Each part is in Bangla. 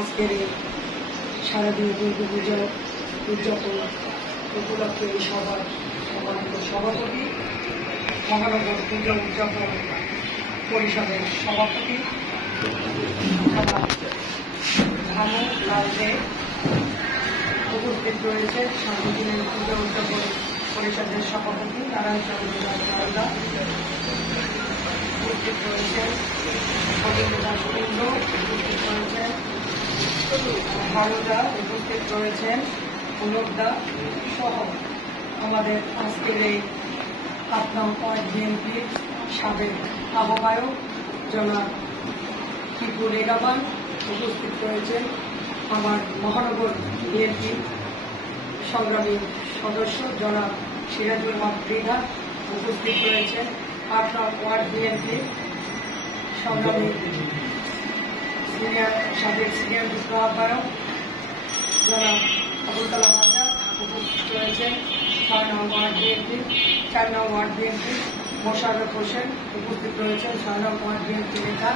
আজকের এই শারদীয় দুর্গাপূজা উদযাপন উপলক্ষে এই সভার সম্মানিত সভাপতি, মহানগর পূজা উদযাপন পরিষদের সভাপতি ধানু লাল দে, উপস্থিত রয়েছে শান্তিদিনের পূজা উদযাপন পরিষদের সভাপতি নারায়ণ চন্দ্র দাস, উপস্থিত রয়েছেন গোবিন্দ দাস কেন্দ্র, উপস্থিত রয়েছেন ভারুদা, উপস্থিত রয়েছেন পুলকদা সহ আমাদের আজকের এই ৮ নং ওয়ার্ড বিএনপির সাবেক আহ্বায়ক জনাব টিপু রেগাবান, উপস্থিত রয়েছেন আমার মহানগর বিএনপির সংগ্রামী সদস্য জনাব সিরাজুল হক মৃধা, উপস্থিত রয়েছেন ৮ নং ওয়ার্ড বিএনপির সংগ্রামী সাবেক সিনিয়র যুগ্ম আহ্বায়ক জনাব আবুল কালাম আজাদ, উপস্থিত রয়েছেন ৬ নং ওয়ার্ড বিএনপি ৪ নং ওয়ার্ড বিএনপি মোশাররফ হোসেন, উপস্থিত রয়েছেন ৬ নং ওয়ার্ড বিএনপি নেতা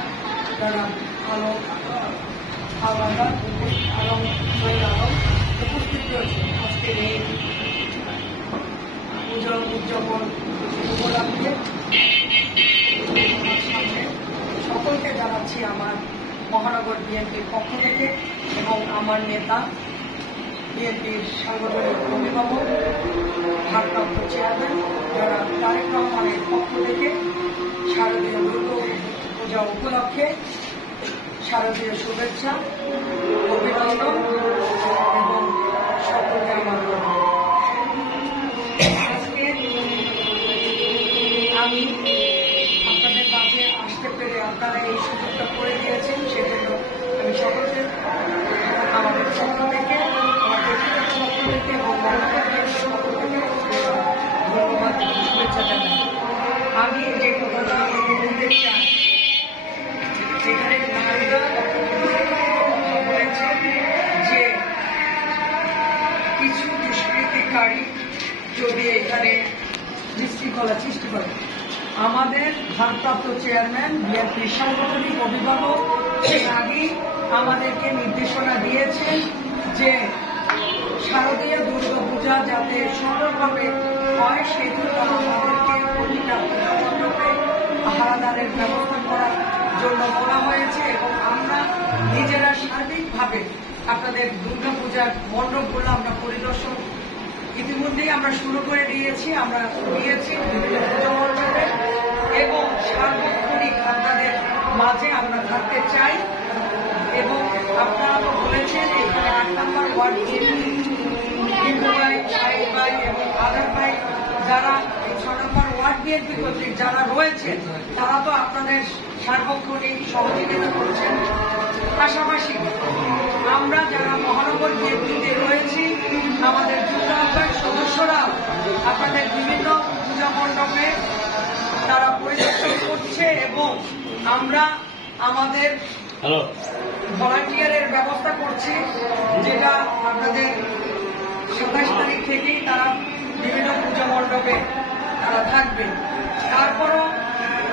জনাব আলম হাওলাদার, আলম শহীদ আলম, উপস্থিত রয়েছেন আজকের এই পূজা উদযাপন উপলক্ষে সকলকে জানাচ্ছি আমার মহানগর বিএনপির পক্ষ থেকে এবং আমার নেতা বিএনপির সাংগঠনিক অভিভাবক ভারপ্রাপ্ত চেয়ারম্যান যারা তারেক রহমানের পক্ষ থেকে শারদীয় দুর্গাপূজা উপলক্ষে শারদীয় শুভেচ্ছা, অভিনন্দন এবং সকলকে আমার আজকে আমি আপনাদের মাঝে আসতে পেরে আপনারা এই সুযোগটা করে দিয়েছেন, সেজন্য আমি সকলকে আমাদের পক্ষ থেকে আমার ব্যক্তিগত পক্ষ থেকে এবং মহানগরের পক্ষ থেকে ধন্যবাদ শুভেচ্ছা জানাই। আমি যে কথাটা বলতে চাই, এখানে বলেছেন যে কিছু দুষ্কৃতিকারী যদি এখানে বিশৃঙ্খলা সৃষ্টি করে, আমাদের ভারপ্রাপ্ত চেয়ারম্যান বিএনপির সাংগঠনিক অভিভাবক এর আগেই আমাদেরকে নির্দেশনা দিয়েছেন যে শারদীয় দুর্গাপূজা যাতে সুন্দরভাবে হয় সেই জন্য আমাদেরকে প্রতিটা পূজা মণ্ডপে পাহারাদারের ব্যবস্থা করার জন্য বলা হয়েছে এবং আমরা নিজেরা সার্বিকভাবে আপনাদের দুর্গাপূজার মণ্ডপগুলো আমরা পরিদর্শন ইতিমধ্যেই আমরা শুরু করে দিয়েছি, আমরা দিয়েছি বিভিন্ন পূজা মণ্ডপে এবং সার্বক্ষণিক আপনাদের মাঝে আমরা থাকতে চাই এবং আপনারা তো বলেছেন এখানে ৮ নম্বর ওয়ার্ড হিন্দু ভাই, শাহিদ ভাই এবং আদার ভাই যারা এই ৬ নম্বর ওয়ার্ড বিএনপি কর্তৃক যারা রয়েছেন তারা তো আপনাদের সার্বক্ষণিক সহযোগিতা করছেন। পাশাপাশি আমরা যারা মহানগর বিএনপিতে রয়েছি আমাদের যুব আহ্বায়ক সদস্যরা আপনাদের বিভিন্ন পূজা মণ্ডপে তারা পরিদর্শন করছে এবং আমরা আমাদের ভলান্টিয়ারের ব্যবস্থা করছি, যেটা আপনাদের ২৭ তারিখ থেকেই তারা বিভিন্ন পূজা মণ্ডপে তারা থাকবে। তারপরও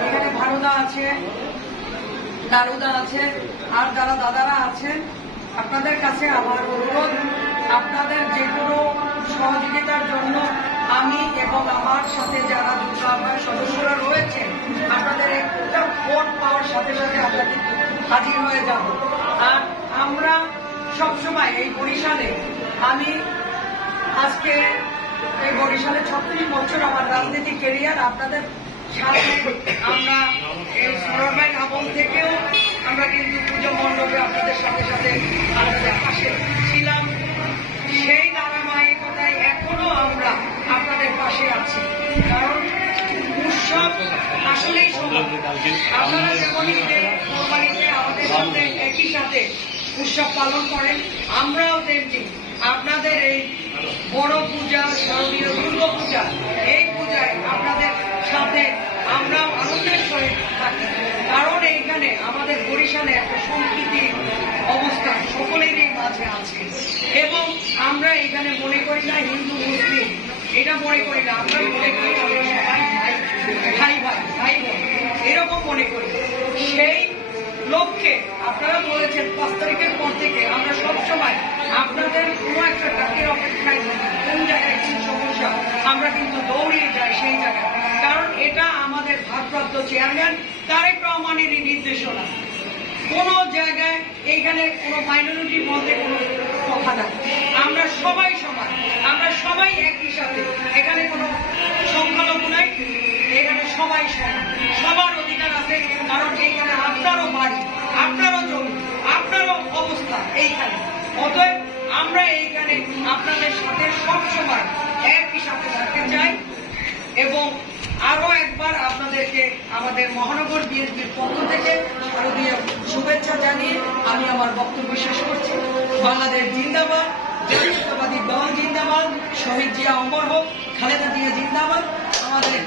এখানে ভারুদা আছে, দারুদা আছে, আর যারা দাদারা আছেন আপনাদের কাছে আমার অনুরোধ, আপনাদের যে কোনো সহযোগিতার জন্য আমি এবং আমার সাথে যারা যুব আহ্বায়ক সদস্যরা রয়েছেন আপনাদের একটা ফোন পাওয়ার সাথে সাথে আমরা কিন্তু হাজির হয়ে যাব। আর আমরা সবসময় এই বরিশালে, আমি আজকে এই বরিশালে ৩৬ বছর আমার রাজনৈতিক ক্যারিয়ার, আপনাদের সাথে আমরা এই সরবাইন আমল থেকেও আমরা কিন্তু পুজো মণ্ডপে আপনাদের সাথে সাথে আপনাদের পাশে ছিলাম, সেই ধারাবাহিকতায় এখনো আমরা আপনাদের পাশে আছি। কারণ উৎসব আসলেই আপনারা যেমন ঈদের কোরবানিতে আমাদের সাথে একই সাথে উৎসব পালন করেন, আমরাও তেমনি আপনাদের এই বড় পূজা শারদীয় দুর্গাপূজা এই পূজায় আপনাদের সাথে আমরাও আনন্দের সহিত থাকি। কারণ এইখানে আমাদের বরিশালে একটা সম্প্রীতির অবস্থা সকলেরই মাঝে আছে এবং আমরা এখানে মনে করি না হিন্দু মুসলিম, এটা মনে করি না, আমরা মনে করি আমরা সবাই ভাই ভাই ভাই বোন এরকম মনে করি। সেই লক্ষ্যে আপনারা বলেছেন ৫ তারিখের পর থেকে ভারপ্রাপ্ত চেয়ারম্যান তারেক রহমানেরই নির্দেশনা। কোন জায়গায় এইখানে কোনো মাইনরিটি বলতে কোনো কথা নাই, আমরা সবাই সমান, আমরা সবাই একই সাথে, এখানে কোনো সংখ্যালঘু নাই, এখানে সবাই সমান, সবার অধিকার আছে। কারণ এইখানে আপনারও বাড়ি, আপনারও জমি, আপনারও অবস্থা এইখানে। অতএব আমরা এইখানে আপনাদের সাথে সবসময় একই সাথে থাকতে চাই। এবং আরো একবার আপনাদেরকে আমাদের মহানগর বিএনপির পক্ষ থেকে শারদীয় শুভেচ্ছা জানিয়ে আমি আমার বক্তব্য শেষ করছি। বাংলাদেশ জিন্দাবাদ, জাতীয়তাবাদী দল জিন্দাবাদ, শহীদ জিয়া অমর হোক, খালেদা জিয়া জিন্দাবাদ। আমাদের